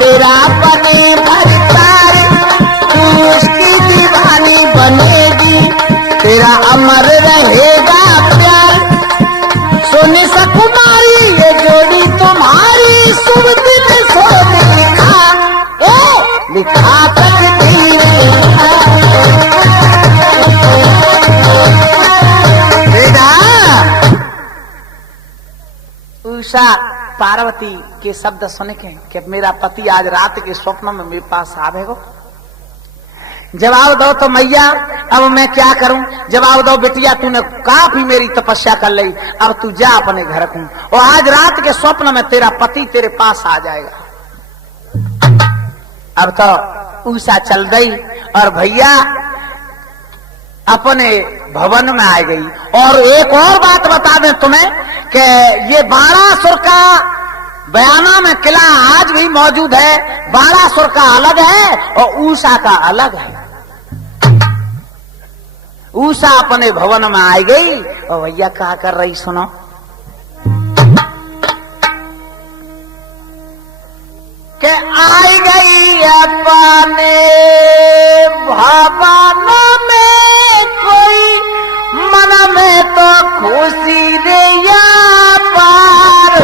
तेरा बने भरतार, तू उसकी दीवानी बनेगी, तेरा अमर रहेगा प्यार। सोने सकुमारी ये जोड़ी तुम्हारी, शुभ दिन सोने लिखा, ओ लिखा तकदीर। उषा पार्वती के शब्द सुन के कि मेरा पति आज रात के स्वप्न में मेरे पास आवेगो, जवाब दो तो मैया अब मैं क्या करूं, जवाब दो बेटिया तूने काफी मेरी तपस्या कर ली, अब तू जा अपने घर को, और आज रात के स्वप्न में तेरा पति तेरे पास आ जाएगा। अब तो उषा चल गई और भैया अपने भवन में आ गई। और एक और बात बता दें तुम्हें कि ये बाणासुर का बयाना में किला आज भी मौजूद है। बाणासुर का अलग है और उषा का अलग है। उषा अपने भवन में आ गई और भैया क्या कर रही सुनो, के आई गई अपने भवन में, कोई मन में तो खुशी रे या पार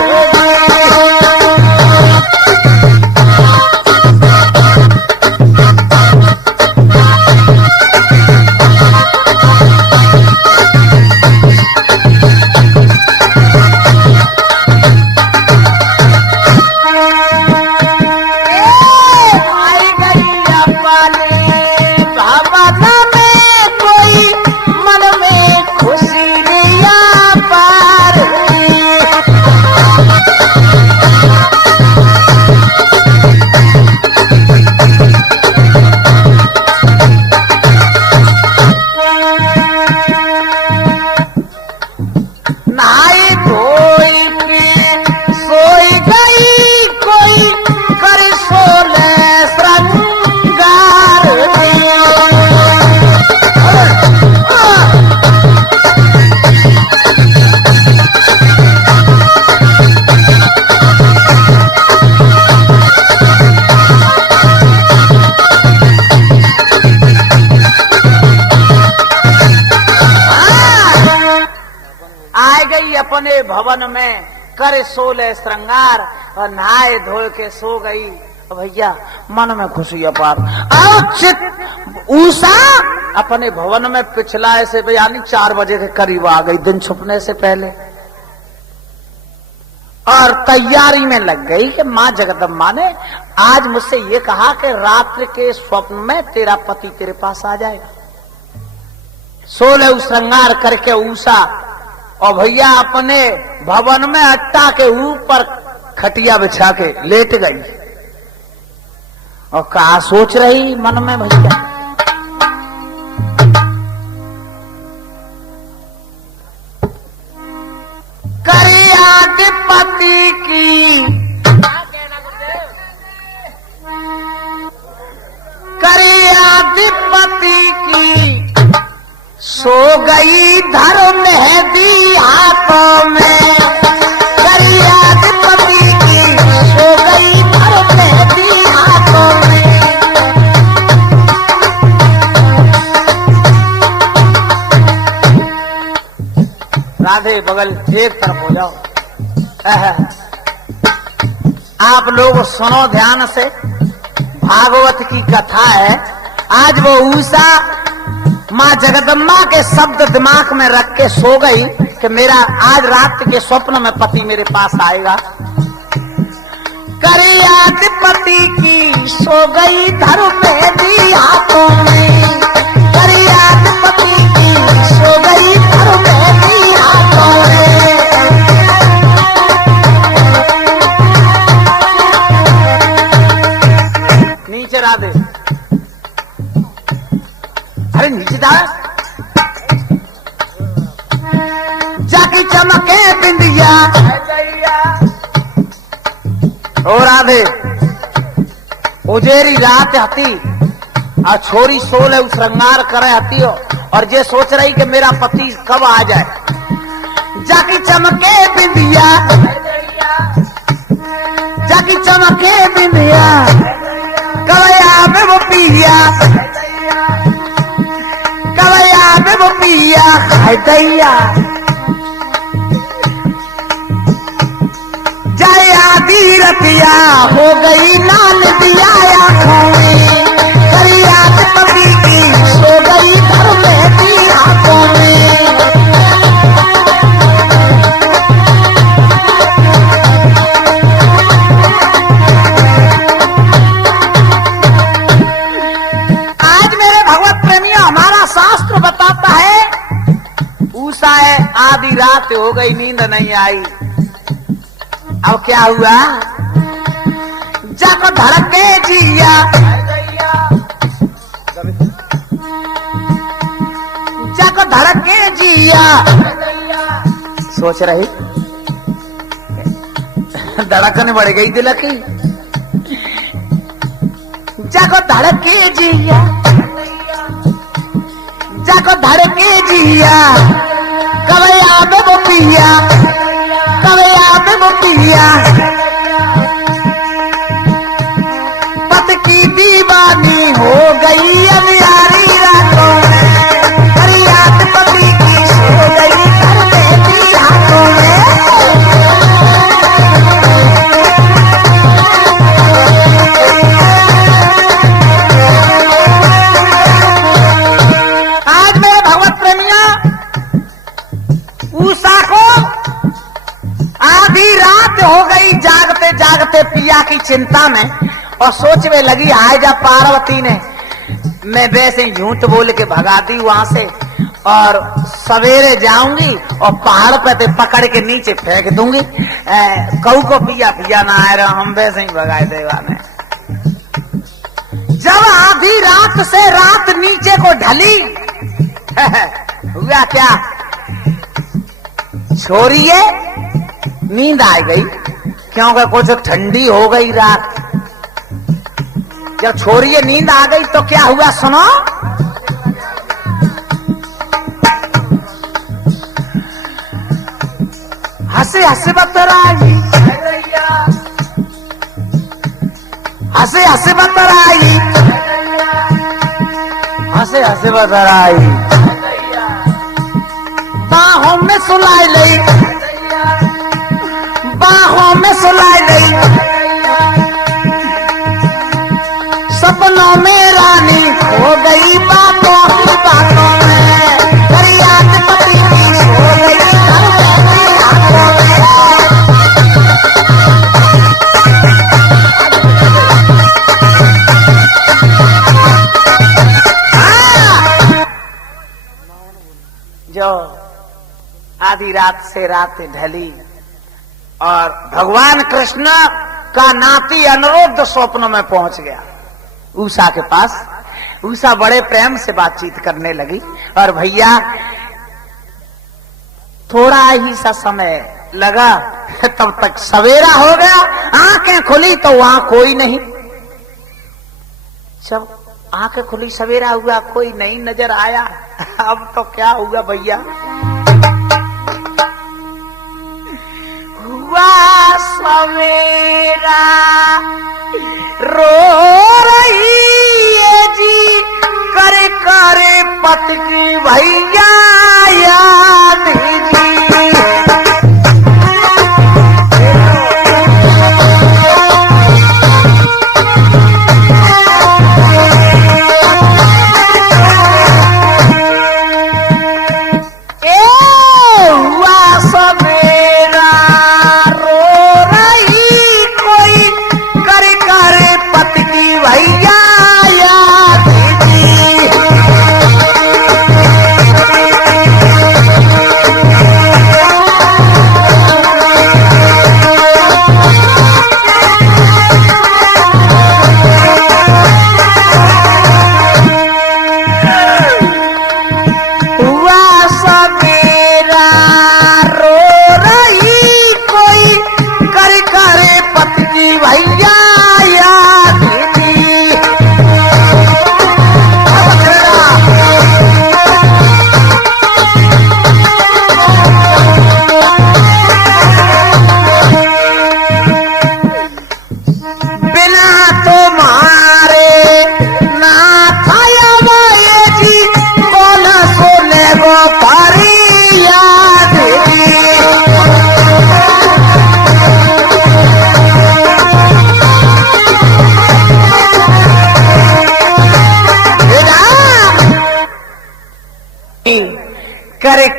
अपने भवन में करे 16 श्रृंगार और नहाए धोए के सो गई। भैया मन में खुशी अपार। उषा अपने भवन में पिछला ऐसे यानी 4 बजे के करीब आ गई, दिन छुपने से पहले, और तैयारी में लग गई कि माँ जगदम्बा ने आज मुझसे ये कहा कि रात्रि के स्वप्न में तेरा पति तेरे पास आ जाएगा। 16 श्रृंगार करके उषा और भैया अपने भवन में अट्टा के ऊपर खटिया बिछा के लेट गई और कहा सोच रही मन में भैया, पति की करियाधिपति की सो गई धर्म मेहंदी हाथों में, करियाधिपति की सो गई धर्म मेहंदी हाथों में। राधे बगल एक तरफ हो जाओ। आप लोग सुनो ध्यान से, भागवत की कथा है। आज वो उषा माँ जगदम्बा के शब्द दिमाग में रख के सो गई कि मेरा आज रात के स्वप्न में पति मेरे पास आएगा। करियाधिपति की सो गई धर्म मेहंदी हाथों में, करियाधिपति की सो गई धर्म मेहंदी हाथों में। नीचे राधे, अरे नीचे जा, जाकी चमके बिंदिया ओ राधे, उजेरी रात हती और छोरी 16 श्रृंगार करे हती हो और ये सोच रही कि मेरा पति कब आ जाए। जाकी चमके बिंदिया, की चमके बिंदिया कवैया में वो पिया, कवैया में वो पिया खाए दैया। जाए आधी रतिया हो गई नान दिया आँखों में, करी याद पति की सो गई घर में भी आँखों में। आज मेरे भगवत प्रेमियों, हमारा शास्त्र बताता है उषा है आधी रात हो गई नींद नहीं आई। अब क्या हुआ? जाको धड़के जिया, जाको धड़के जिया। सोच रही धड़कन बढ़ गई दिल की। जाको धड़के जिया, जाको धड़के जिया, कवैया में वो पिया, कवैया में वो पिया। पत की दीवानी हो गई अंधियारी रातों में, हरी याद पति की सो गई घर में भी हाथों में। आज मेरे भगवत प्रेमिया, उषा को आधी रात हो गई जागते जागते पिया की चिंता में, और सोचने लगी हाय जा पार्वती ने मैं वैसे झूठ बोल के भगा दी वहां से, और सवेरे जाऊंगी और पहाड़ पे ते पकड़ के नीचे फेंक दूंगी। कऊ को पिया पिया ना आए रहा, हम वैसे ही भगाए देवा ने। जब आधी रात से रात नीचे को ढली हुआ क्या? छोरिए नींद आ गई, क्योंकि कुछ ठंडी हो गई रात। जब छोरिए नींद आ गई तो क्या हुआ सुनो। हंसे हंसे बतराई, हंसे हंसे बतराई, हंसे हंसे बतराई। बाहों में सुलाई लई, बाहों में सुलाई लई। सपनों में रानी हो गई बातों ही बातों में, हरी याद पति की सो गई घर में भी हाथों में। जो आधी रात से रात ढली और भगवान कृष्ण का नाती अनुरुद्ध स्वप्न में पहुंच गया उषा के पास। उषा बड़े प्रेम से बातचीत करने लगी, और भैया थोड़ा ही सा समय लगा तब तक सवेरा हो गया। आंखें खुली तो वहां कोई नहीं। जब आंखें खुली सवेरा हुआ, कोई नहीं नजर आया। अब तो क्या हुआ भैया? हुआ सवेरा रो रही है जी, करे करे पत की भैया याद जी।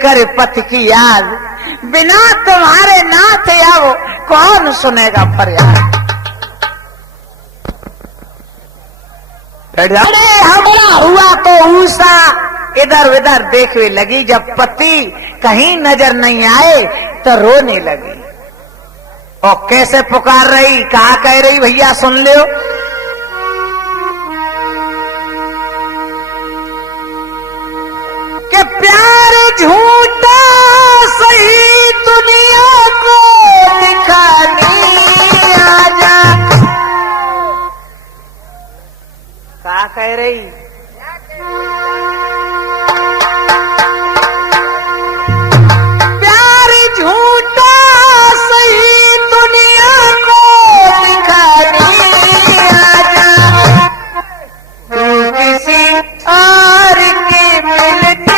कर पति की याद, बिना तुम्हारे नाथ आओ कौन सुनेगा फरियाद। अरे हमारा हुआ तो ऊषा इधर उधर देखने लगी, जब पति कहीं नजर नहीं आए तो रोने लगी। और कैसे पुकार रही, कहा कह रही भैया सुन लो। कि प्यार झूठा सही दुनिया को दिखाने आजा। क्या कह रही, प्यार झूठा सही दुनिया को दिखाने आजा। तू किसी और के मिलते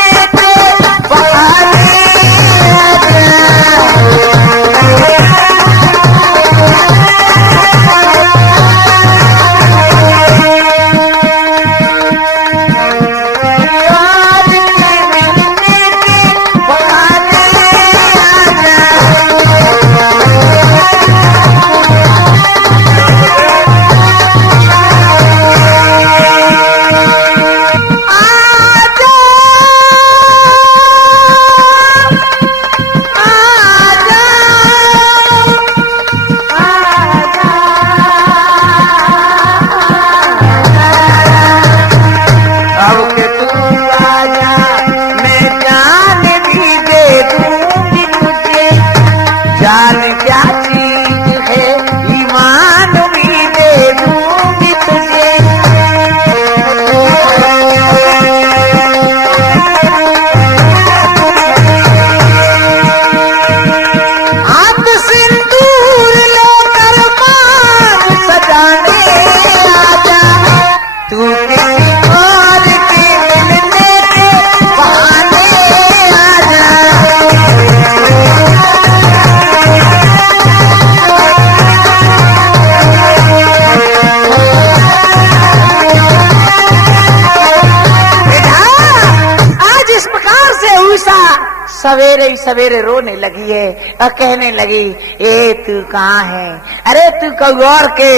सवेरे ही सवेरे रोने लगी है और कहने लगी, ए तू कहाँ है, अरे तू कोई और के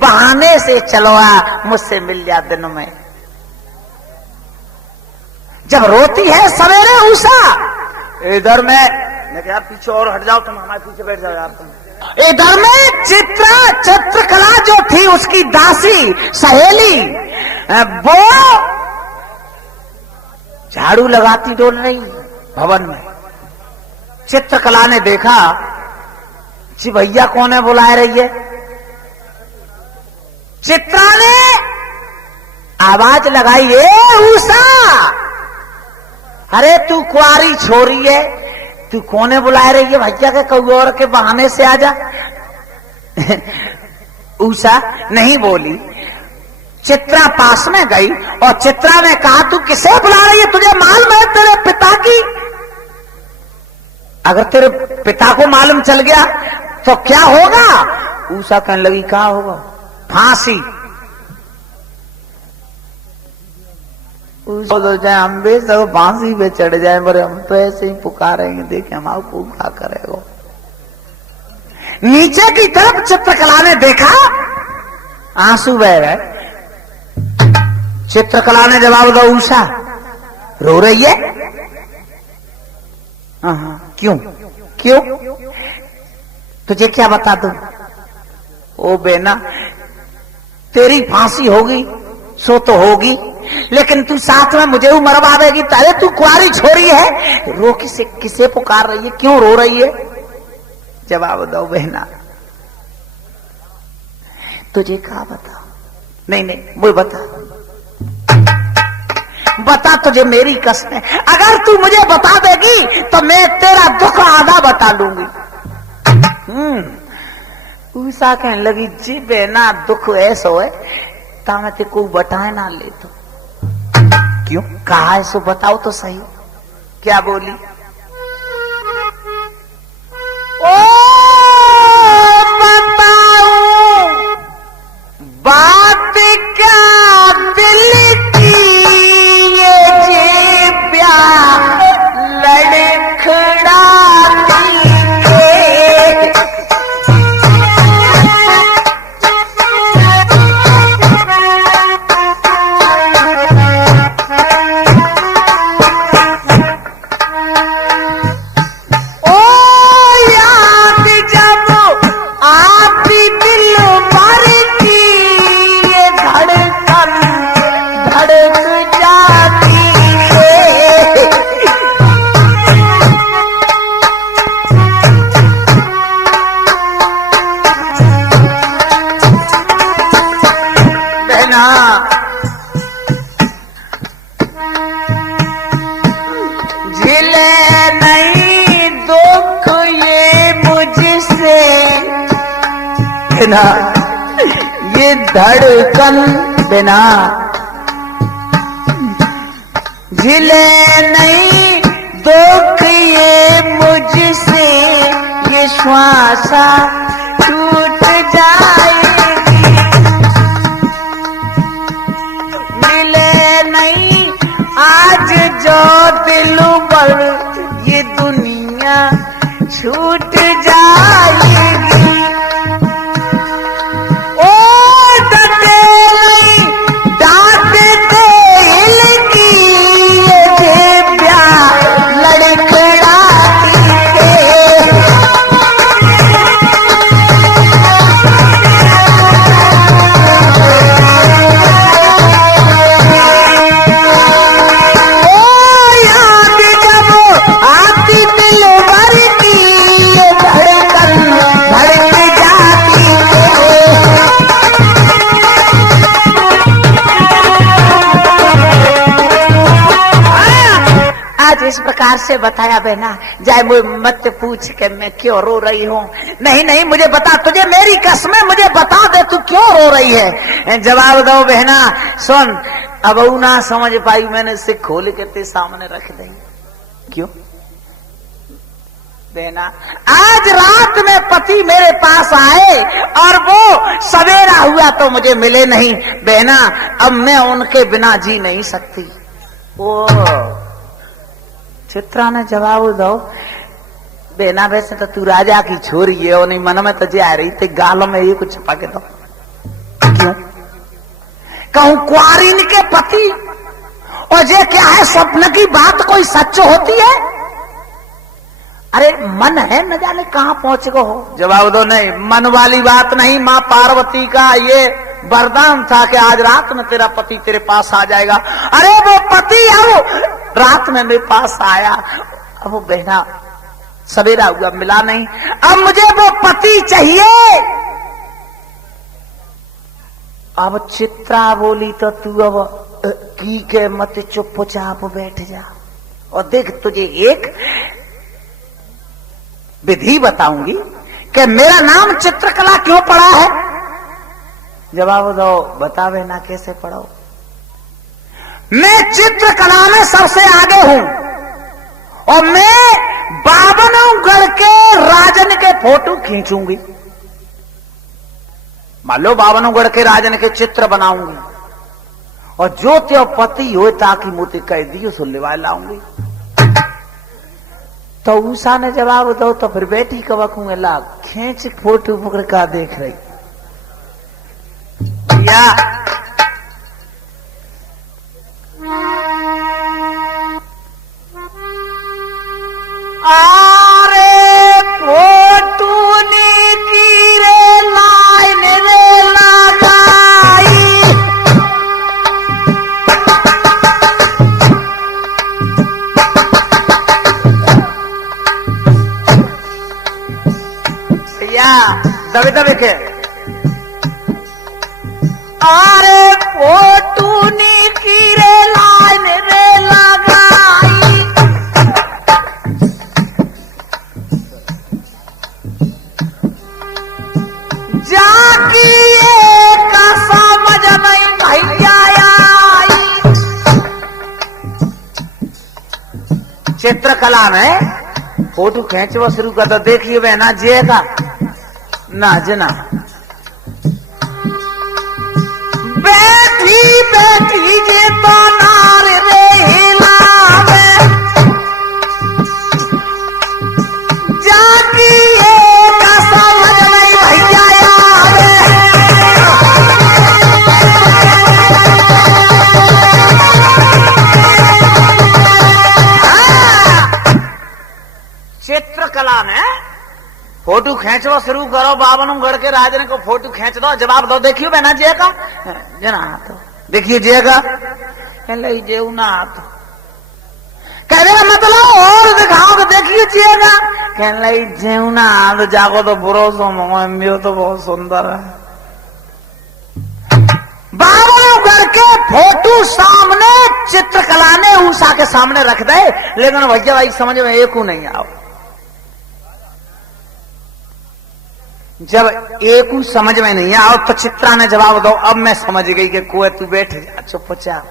बहाने से चलवा मुझसे मिल जा दिन में। जब रोती है सवेरे उषा, इधर मैं क्या पीछे और हट जाओ, तुम हमारे पीछे बैठ जाओ यार तुम। इधर में चित्रकला जो थी उसकी दासी सहेली वो झाड़ू लगाती डोल रही भवन में। चित्रकला ने देखा, जी भैया कौन है बुला रही है। चित्रा ने आवाज लगाई, ए उषा, अरे तू कुआरी छोरी है, तू कौन है बुला रही है, भैया के कोई और के बहाने से आजा। उषा नहीं बोली। चित्रा पास में गई और चित्रा ने कहा, तू किसे बुला रही है, तुझे मालूम है तेरे पिता की, अगर तेरे पिता को मालूम चल गया तो क्या होगा। उषा कहने लगी, क्या होगा, फांसी। तो जाए हम भी सब फांसी पे चढ़ जाए, मरे हम तो ऐसे ही पुकारेंगे, देखे हम आपको क्या करेगा। नीचे की तरफ चित्रकला ने देखा, आंसू बह रहे। चित्रकला ने जवाब दिया, उषा रो रही है। क्यों क्यों, तुझे क्या बता दूं। ओ बेना, तेरी फांसी होगी सो तो होगी, लेकिन तू साथ में मुझे मरवा देगी। अरे तू कुआरी छोरी है, रो किसे पुकार रही है, क्यों रो रही है, जवाब दो बहना। तुझे क्या बता, नहीं वो बता तुझे मेरी कसम है, अगर तू मुझे बता देगी तो मैं तेरा दुख आधा बता लूंगी। उषा कहने लगी, जी बेना दुख ऐसा है ता मैं तेको बताए ना ले तो। क्यों, कहा है सो बताओ तो सही। क्या बोली, ओ बताऊं बात क्या दिल की, ये जी प्यार बिना, ये धड़कन बिना झिले नहीं दुख ये मुझसे, ये श्वासा टूट जाएगी। मिले नहीं आज जो दिलबर, ये दुनिया छूट जाएगी। ओ डटे नहीं डांटते दिल की, ये जेबिया लड़खड़ाती है। ओ याद जब आती दिल भर की, ये धड़कन धड़क जाती है। आज इस प्रकार से बताया बहना, जाए मत पूछ के मैं क्यों रो रही हूँ। नहीं नहीं मुझे बता, तुझे मेरी कसमें मुझे बता दे तू क्यों रो रही है। जवाब दो बहना। सुन, अब वो ना समझ पाई, मैंने इसे खोल के ते सामने रख दी। क्यों बहना? आज रात में पति मेरे पास आए और वो सवेरा हुआ तो मुझे मिले नहीं बहना। अब मैं उनके बिना जी नहीं सकती। ओ चित्रा ने जवाब दो बेना, वैसे तो तू राजा की छोरी है और नहीं मन में तुझे आ रही थी गालों में ये कुछ छपा के दो। क्यों कहूं कुआरीन के पति, और ये क्या है स्वप्न की बात कोई सच होती है? अरे मन है न जाने कहां पहुंच गो हो। जवाब दो नहीं, मन वाली बात नहीं। मां पार्वती का ये वरदान था कि आज रात में तेरा पति तेरे पास आ जाएगा। अरे वो पति अब रात में मेरे पास आया, अब वो बहना सवेरा हुआ मिला नहीं। अब मुझे वो पति चाहिए। अब चित्रा बोली तो तू अब की के मत चुपचाप बैठ जा और देख, तुझे एक विधि बताऊंगी कि मेरा नाम चित्रकला क्यों पड़ा है। जवाब दो, बतावे ना कैसे पढ़ो। मैं चित्रकला में सबसे आगे हूं और मैं बावनगढ़ के राजन के फोटो खींचूंगी। मान लो बावनगढ़ के राजन के चित्र बनाऊंगी और जो त्यो पति हो ताकि मोती कह दी सो लिवा लाऊंगी। तो उषा ने जवाब दो, तो फिर बेटी का वकूंगे ला खींच फोटो पकड़ का देख रही या आरे फोटू ने की रे लाइन रे लगाई। या दबे दबे के आरे फोटू ने की रे लाइन रे लगाई। जाकी एक समझ नहीं भैया आई। चित्रकला में फोटो खींचवा शुरू कर दो। देखिए बहना जे का ना जना बैठी बैठी जे तो नार रे हिलावे। जाकी एक समझ नहीं भैया आवे। चित्रकला में फोटो खींचवा शुरू करो। बावनगढ़ के राजन को फोटो खींच दो। जवाब दो, देखियो बहना जे का जना हाथ देखिए जे का जेऊ ना हाथ कहने का मतलब और दिखाओ। देखिए जे का कहने जेऊ ना हाथ जागो तो बुरो सो मो तो बहुत सुंदर है। बावनगढ़ के फोटो सामने चित्रकला ने उषा के सामने रख दे, लेकिन भैया भाई समझ में एक नहीं आओ। जब एक समझ में नहीं आया तो चित्रा ने जवाब दो। अब मैं समझ गई कि कोई तू बैठ जा, चुपचाप।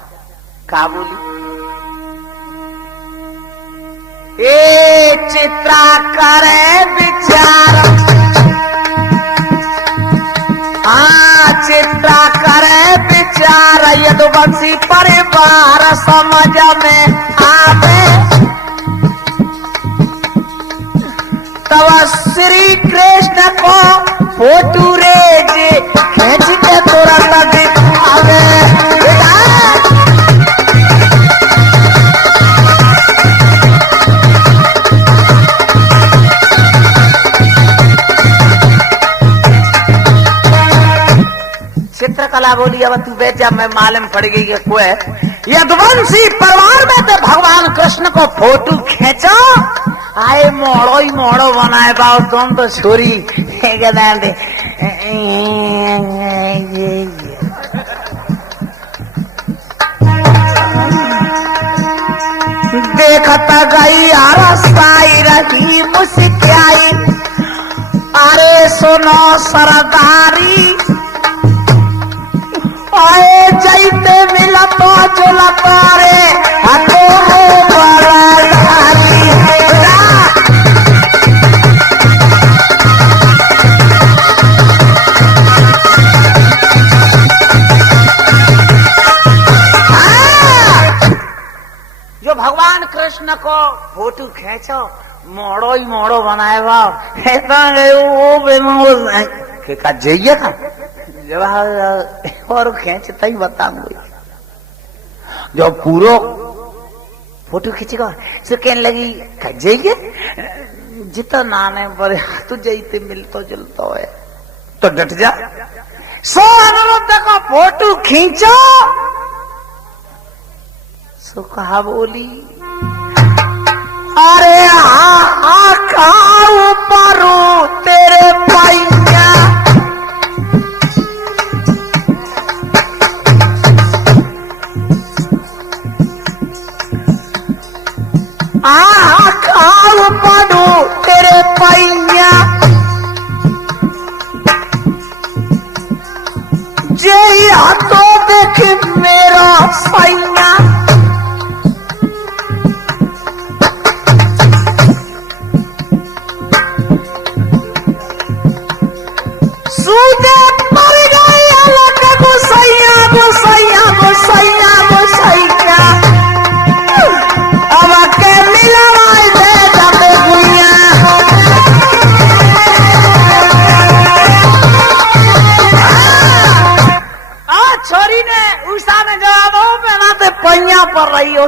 कहा बोली? ए चित्रा करे विचार, हाँ चित्रा करे विचार, यदुवंशी परिवार समझ में आवे। तब श्री कृष्ण को फोटू रे जे खींच के तुरंत दिखावे। चित्रकला बोली अब तू बैठ जा, मैं मालूम पड़ गई है कोई यदुवंशी परिवार में तो भगवान कृष्ण को फोटो खींचो। आए मोड़ो ही मोड़ो बनाए पाओ तुम तो छोरी। देखता गई साई रही मुस्काई, अरे सुनो सरदारी, आए जाइते मिला तो जुलता रे हतो बरादारी। जो भगवान कृष्ण को फोटो खींचो मोड़ो ही मोड़ो बनाए भाव वो जाइए का जब और खींचता ही बताऊंगी। जो पूरो फोटो खींचेगा तो कहने लगी जाइए जितना नाने बड़े तू जाइते मिलतो जुलतो है तो डट जा। सो अनुरुद्ध का फोटो खींचो। सो कहा बोली, अरे खाऊ पारू तेरे पैया, खाऊ पारू तेरे पैया, जे हाथों देख मेरा सैया, सूझे मर गई अलग गुसैया गुसैया गुसैया गुसैया, अब के मिलवाई दे जाते गुइया। छोरी ने उषा ने जवाब हो बेना ते पैया पर रही हो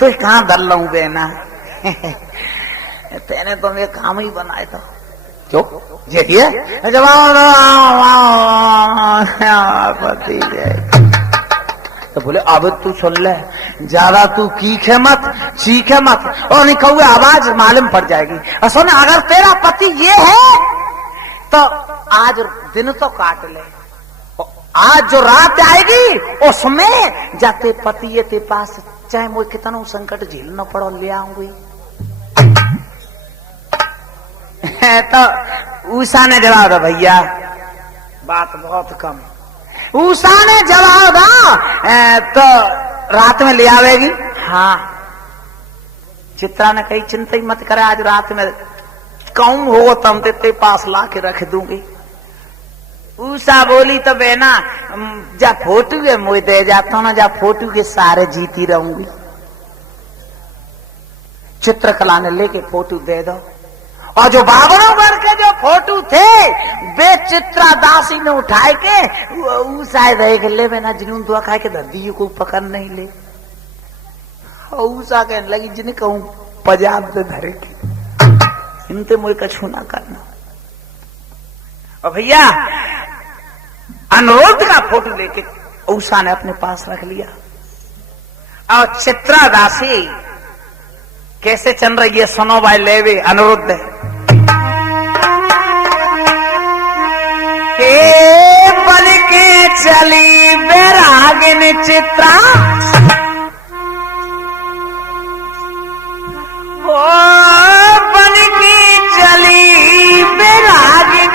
तो कहाँ धर लूं बेना तेने तो मेरे काम ही बनाए तो क्यों ये जवाब तो बोले अब तू सुन ले, ज्यादा तू कीखे मत चीखे मत और नहीं कहूँ आवाज मालूम पड़ जाएगी। और सुन अगर तेरा पति ये है तो आज दिन तो काट ले, आज जो रात आएगी उसमें जाते पति ये ते पास चाहे मुझे कितना संकट झेलना पड़ो ले आऊंगी। तो उषा ने जवाब दो भैया बात बहुत कम। उषा ने जवाब दो तो रात में ले आवेगी। हाँ चित्रा ने कही चिंता ही मत करे, आज रात में कौन हो तुम ते पास ला के रख दूंगी। उषा बोली तो बेना जा फोटू के मुझे दे जाता हूं ना, जा फोटू के सारे जीती रहूंगी। चित्रकला ने लेके फोटो दे दो और जो बाबरों घर के जो फोटो थे वे चित्रा दासी ने उठाए के शायद एक ले बेना जिन्होंने दुआ खाए के दर्दी को पकड़ नहीं ले। उषा कहने लगी जिन्हें कहूं पंजाब से धरे के इनते मुझे कछु ना करना। और भैया अनुरुद्ध का फोटो लेके उषा ने अपने पास रख लिया। और चित्रा दासी कैसे चल रही है सुनो भाई लेवे अनुरुद्ध बन के चली बैरागिन चित्रा, ओ बन के चली बैरागिन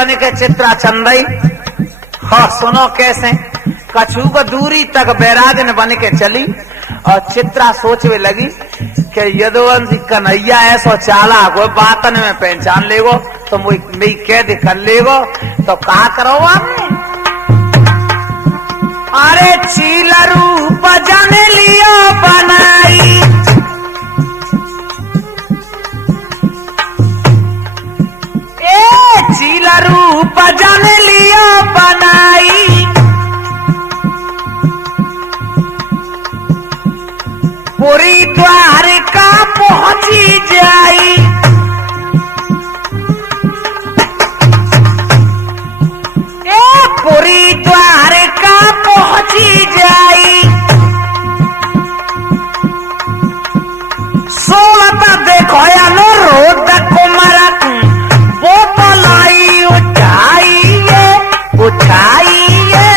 बन के चित्रा चंदई। हाँ सुनो कैसे, कछु को दूरी तक बैराजन बन के चली और चित्रा सोचने लगी कि यदुवंशी कन्हैया ऐसो चाला कोई बातन में पहचान लेगो तो मेरी कैद कर लेगो तो का करो आपने। अरे चील रूप जन लियो बनाई, चील रूप जन लियो बनाई, पुरी द्वारका पहुंची जाई। पुरी द्वारका पहुंची जाई, सोलत देखो अनुरोध कुमार वो तो लाई उठाइए उठाइए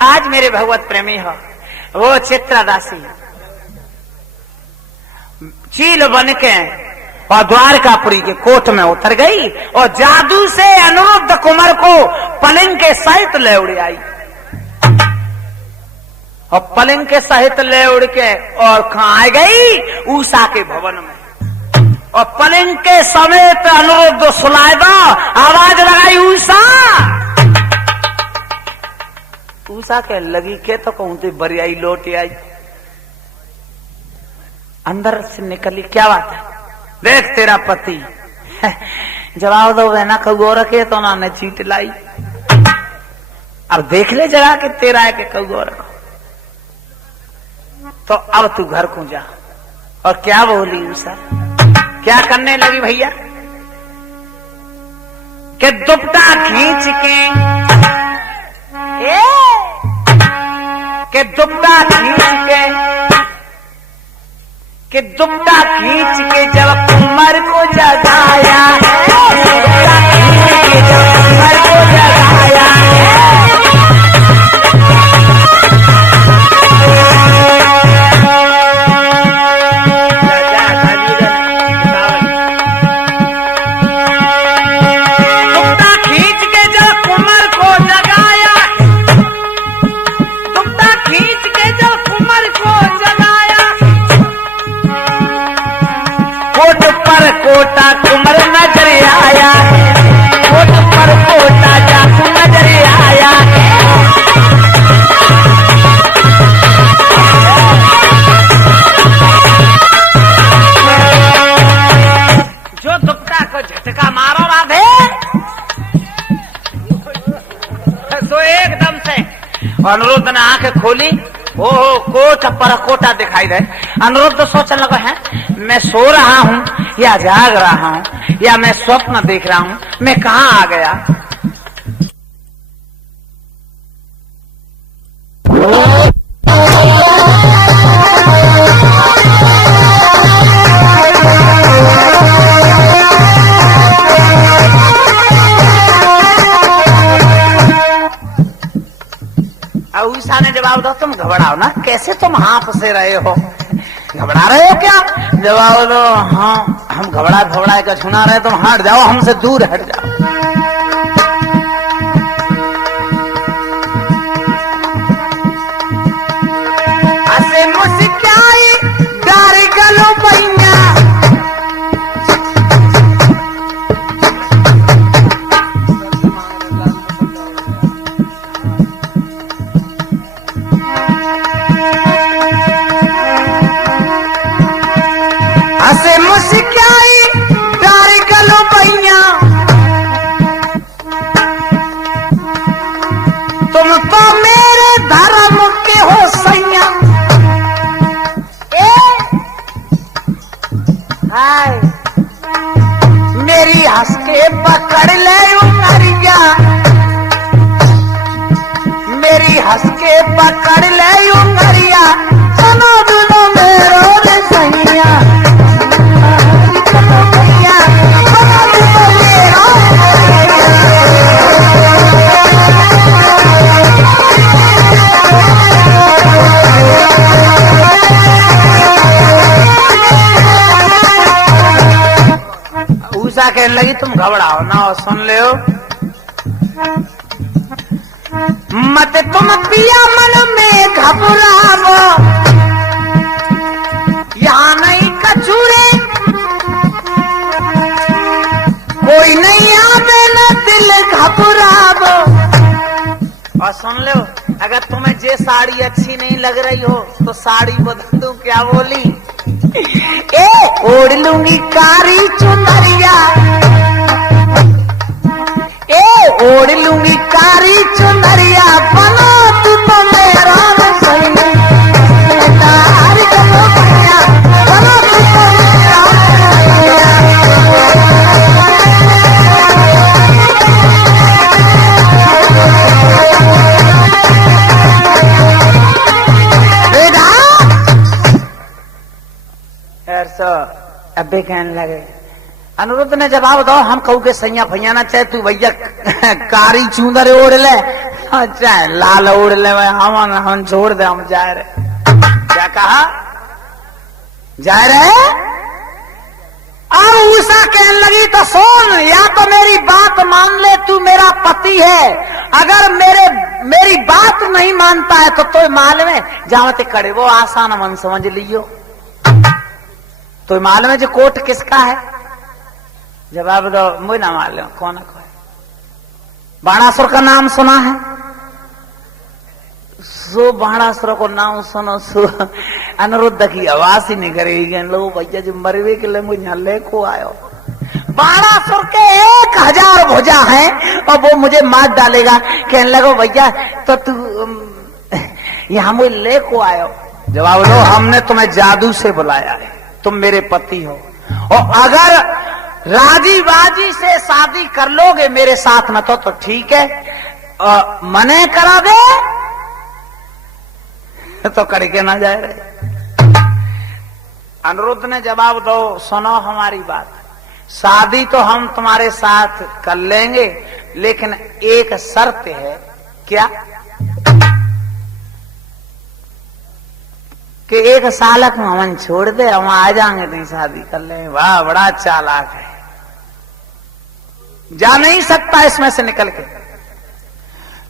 आज मेरे भगवत प्रेमी हो वो चित्रादासी चील बन के और द्वारकापुरी के कोट में उतर गई और जादू से अनुरुद्ध कुमार को पलंग के सहित ले उड़ आई और पलंग के सहित ले उड़ के और कहाँ आ गई उषा के भवन में और पलंग के समेत अनुरुद्ध सुनाए दो आवाज लगाई उषा। उषा के लगी के तो कहूं तो बरियाई लौट आई अंदर से निकली, क्या बात है देख तेरा पति जवाब दो बहना कौगो रखे तो ना चीट लाई, अब देख ले जगह के तेरा है कि कौगो रखो तो अब तू घर को जा। और क्या बोली उषा, क्या करने लगी भैया कि दुपट्टा खींच के दुपट्टा खींच के जब कुमार को जगाया, दुपट्टा खींच के जब कुमार को जगाया, दुपट्टा खींच के जब कुमार को जगाया, दुपट्टा खींच के जब कुमार को जगाया, कोट पर कोटा कुमर नजर आया, कोट पर कोटा जाकू नजर आया, जो दुपट्टा को झटका मारो राधे तो एकदम से अनुरुद्ध ने आंखें खोली, ओहो कोट पर कोटा दिखाई दे। अनुरुद्ध सोचने लगा है मैं सो रहा हूँ या जाग रहा हूँ या मैं स्वप्न देख रहा हूँ, मैं कहाँ आ गया। उषा ने जवाब दो तुम घबराओ ना, कैसे तुम हाँफ से रहे हो, घबरा रहे हो क्या। जवाब दो हाँ हम घबरा कर सुना रहे, तुम हट जाओ हमसे दूर हट जाओ। ऐसे मुस्काई डर गलो पैया, मुस्काई डर गलो पैया, तुम तो मेरे धर्म के हो सैया। हाय मेरी हंस के पकड़ ले उंगरिया, मेरी हंस के पकड़ ले उंगरिया, सुनो दुनो मेरो रे सैया। भैया मैया कहने लगी तुम घबराओ ना, और सुन ले मत तुम पिया मन में घबराओ, यहाँ नहीं कचूरे कोई नहीं आवे न दिल घबराओ। और सुन लो, अगर तुम्हें ये साड़ी अच्छी नहीं लग रही हो तो साड़ी बदल दूं, क्या बोली? ओढ़ लूंगी कारी चुनरिया, ओढ़ लूंगी कारी चुनरिया, बनो तू तो मेरा सही, तार चलो भैया, बनो तू तो मेरा अबे कहने लगे। अनिरुद्ध ने जवाब दो, हम कहू के सैया भैया ना चाहे तू भैया कारी चूंदर ओढ़ ले, चाहे लाल ओढ़ ले, हम छोड़ दे, हम जा रहे। क्या कहा? जा रहे? अब उषा कहने लगी तो सुन, या तो मेरी बात मान ले, तू मेरा पति है, अगर मेरी बात नहीं मानता है तो मालूम है जावते कड़े वो आसान मन समझ लियो। तो मालूम है जो कोट किसका है? जवाब दो, मुझे ना मालूम कौन है। बाणासुर का नाम सुना है? सो बाणासुर को नाम सुनो, सो अनिरुद्ध की आवाज ही नहीं करेगी। लो भैया जो मरवे के लिए मुझे यहाँ लेको आयो, बाणासुर के 1000 भुजा हैं और वो मुझे मार डालेगा। कहने लगो भैया तो तू यहाँ मुझे लेको आयो। जवाब दो, हमने तुम्हें जादू से बुलाया है, तुम मेरे पति हो, और अगर राजी बाजी से शादी कर लोगे मेरे साथ न तो ठीक है, और मने करा दे तो करके ना जाए रहे। अनिरुद्ध ने जवाब दो, सुनो हमारी बात, शादी तो हम तुम्हारे साथ कर लेंगे, लेकिन एक शर्त है। क्या? कि 1 साल को हम छोड़ दे, हम आ जाएंगे नहीं शादी कर ले। वाह, बड़ा चालाक है, जा नहीं सकता इसमें से निकल के।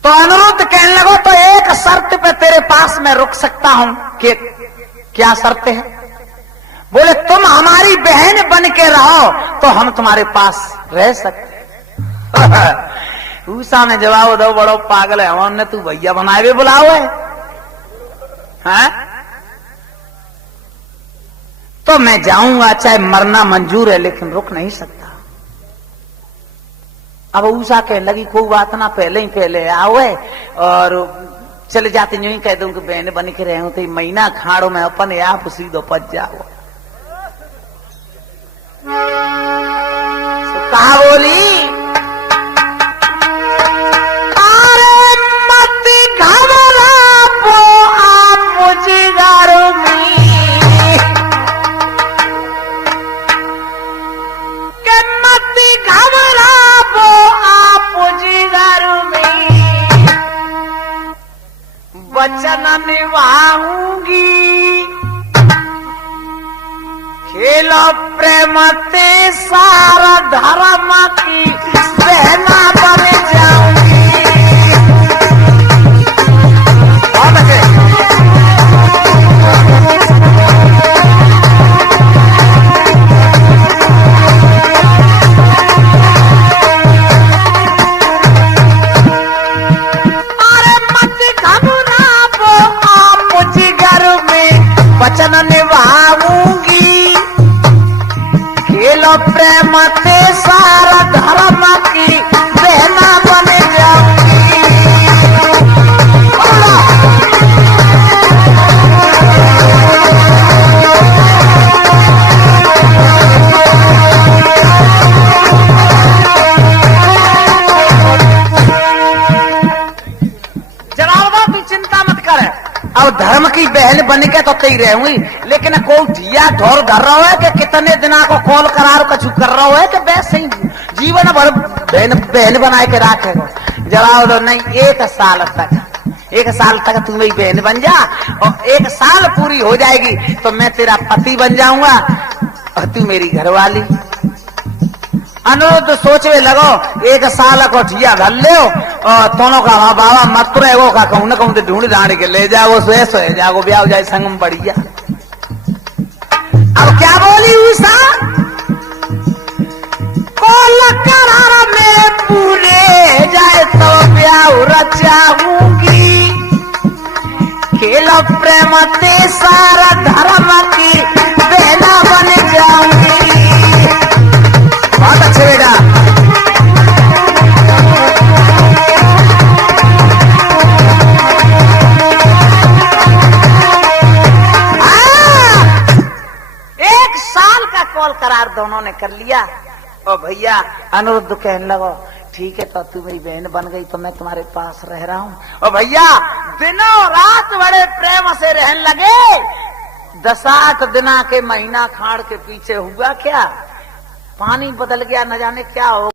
तो अनिरुद्ध कहने लगो, तो एक शर्त पे तेरे पास मैं रुक सकता हूं। कि क्या शर्त है? बोले तुम हमारी बहन बन के रहो तो हम तुम्हारे पास रह सकते। उषा में जवाब दो, बड़ो पागल है, हमने तू भैया बनाए हुए बुलाओ है? तो मैं जाऊंगा, चाहे मरना मंजूर है, लेकिन रुक नहीं सकता। अब उषा कहने लगी, कोई बात ना, पहले ही पहले आओ और चले जाते यूं ही कह दूं कि बहन बन के रहे हो तो महीना खाड़ो में अपन आप सीधो पच जाओ। तो कहा बोली, अरे मत घबरा पो आप जिगारो में, के मत घबरा पो आप जिगारो में, वचन निभाऊंगी, खेलो प्रेम ते सारा धर्म की बहना बन जाऊंगी। अरे मत घबराओ आप जिगर में, वचन निभाऊंगी, खेलो प्रेम ते सारा धर्म की बहना बन जाऊंगी। जवाब दो, तू चिंता मत कर, अब धर्म की बहन बन के तो कही रहूंगी, लेकिन कोई धिया ढोर धर रहा है कि कितने दिना को कॉल करार कछु कर रहा है कि वैसे ही जीवन भर बहन बनाए के रखेगा। जवाब दो, नहीं, 1 साल तक, 1 साल तक तू मेरी बहन बन जा, और 1 साल पूरी हो जाएगी तो मैं तेरा पति बन जाऊंगा और तू मेरी घरवाली। अनुरुद्ध सोचवे लगो 1 साल कोठिया घर ले और दोनों का वहां बाबा मत रहो का कहूं न कहूं तो ढूंढ ढांड के ले जाओ सोए जाओ ब्याह जाए संग में बढ़िया। अब क्या बोली उषा करार मेरे पूरे जाए तो ब्याह रचाऊंगी खेल प्रेम ते सारा धर्म की बेला बन जाऊंगी। बहुत अच्छे बेटा। एक साल का कॉल करार दोनों ने कर लिया। और भैया अनुरुद्ध कहने लगो ठीक है तो तू मेरी बहन बन गई तो मैं तुम्हारे पास रह रहा हूं। और भैया दिनों रात बड़े प्रेम से रहने लगे। 10-8 दिना के महीना खाड़ के पीछे हुआ क्या पानी बदल गया न जाने क्या हो